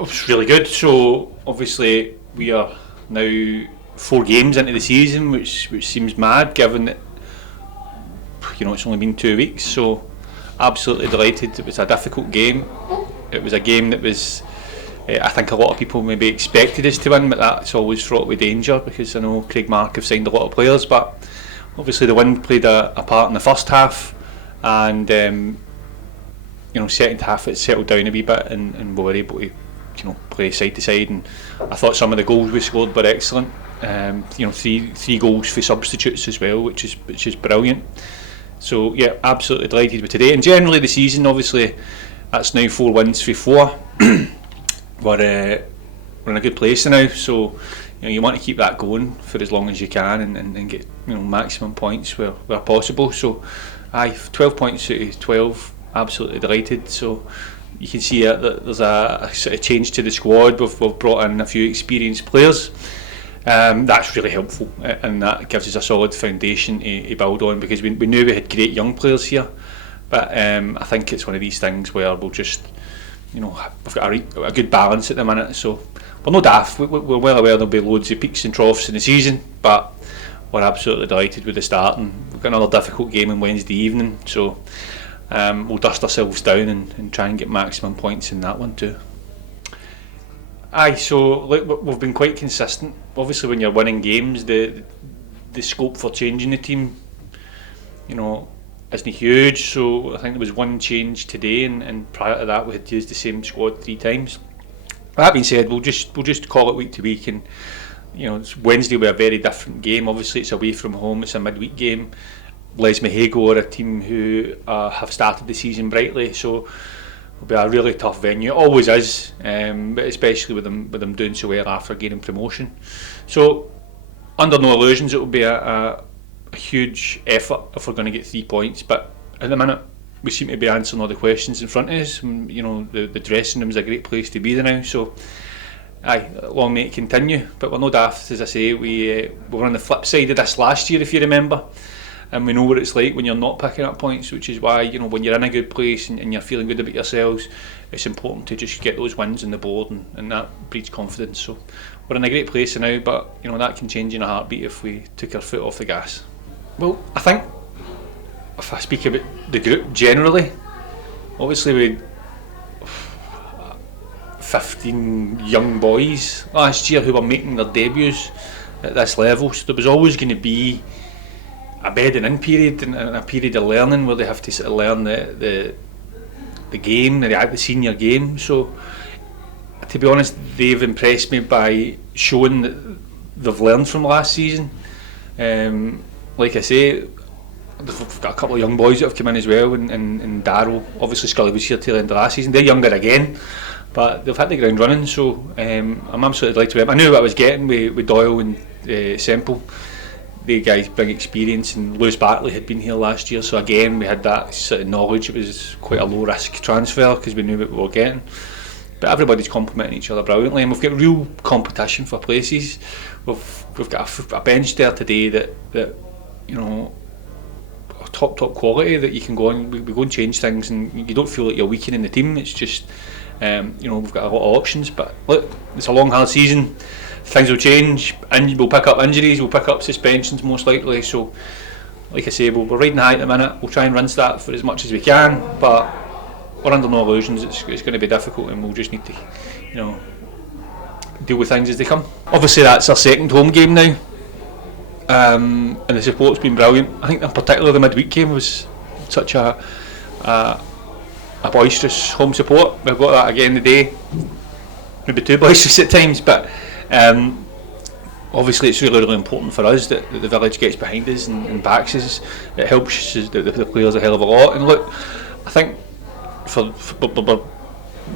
It was really good. So obviously we are now 4 games into the season, which seems mad given that it's only been 2 weeks. So absolutely delighted. It was a difficult game. It was a game that was I think a lot of people maybe expected us to win, but that's always fraught with danger because I know Craig Mark have signed a lot of players, but obviously the wind played a part in the first half, and second half it settled down a wee bit, and we were able to play side to side, and I thought some of the goals we scored were excellent. Three goals for substitutes as well, which is brilliant. So yeah, absolutely delighted with today, and generally the season, obviously that's now 4 wins for 4. we're in a good place now, so you want to keep that going for as long as you can, and get maximum points where possible. So 12 points out of 12, absolutely delighted. So you can see that there's a sort of change to the squad. We've brought in a few experienced players. That's really helpful, and that gives us a solid foundation to build on, because we knew we had great young players here, but I think it's one of these things where we'll just we've got a good balance at the minute. So we're no daft. We're well aware there'll be loads of peaks and troughs in the season, but we're absolutely delighted with the start, and we've got another difficult game on Wednesday evening, so we'll dust ourselves down and try and get maximum points in that one too. So we've been quite consistent. Obviously when you're winning games, the scope for changing the team isn't huge, so I think there was one change today, and prior to that we had used the same squad 3 times. That being said, we'll just call it week to week, and Wednesday will be a very different game. Obviously it's away from home, it's a midweek game. Les Mahago are a team who have started the season brightly, so it'll be a really tough venue. It always is, but especially with them doing so well after gaining promotion. So under no illusions, it will be a huge effort if we're going to get 3 points, but at the minute we seem to be answering all the questions in front of us. The dressing room is a great place to be there now, so long may it continue. But we're no daft, as I say. We were on the flip side of this last year, if you remember, and we know what it's like when you're not picking up points, which is why when you're in a good place and you're feeling good about yourselves, it's important to just get those wins on the board, and that breeds confidence. So we're in a great place now, but that can change in a heartbeat if we took our foot off the gas. Well, I think if I speak about the group generally, obviously we had 15 young boys last year who were making their debuts at this level, so there was always going to be a bedding in period and a period of learning where they have to sort of learn the game, the senior game. So to be honest, they've impressed me by showing that they've learned from last season. Like I say, we've got a couple of young boys that have come in as well, and Darryl, obviously Scully was here till the end of last season. They're younger again, but they've hit the ground running, so I'm absolutely delighted with them. I knew what I was getting with Doyle and Semple. The guys bring experience, and Lewis Bartley had been here last year, so again we had that sort of knowledge. It was quite a low risk transfer because we knew what we were getting, but everybody's complementing each other brilliantly, and we've got real competition for places. We've got a bench there today that top quality, that you can go and we go and change things, and you don't feel like you're weakening the team. It's just we've got a lot of options, but look, it's a long hard season. Things will change, and we'll pick up injuries, we'll pick up suspensions most likely. So like I say, we're riding high at the minute. We'll try and rinse that for as much as we can, but we're under no illusions. It's going to be difficult, and we'll just need to deal with things as they come. Obviously that's our second home game now, and the support's been brilliant. I think in particular the midweek game was such a boisterous home support. We've got that again today, maybe too boisterous at times, but obviously it's really important for us that the village gets behind us and backs us. It helps the players a hell of a lot, and look, I think we're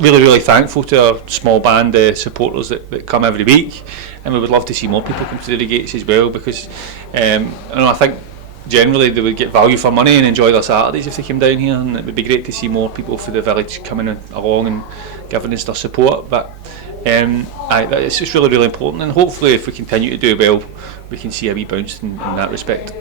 really thankful to our small band of supporters that come every week, and we would love to see more people come through the gates as well, because I think generally they would get value for money and enjoy their Saturdays if they came down here, and it would be great to see more people for the village coming along and giving us their support. But it's just really important, and hopefully if we continue to do well, we can see a wee bounce in that respect.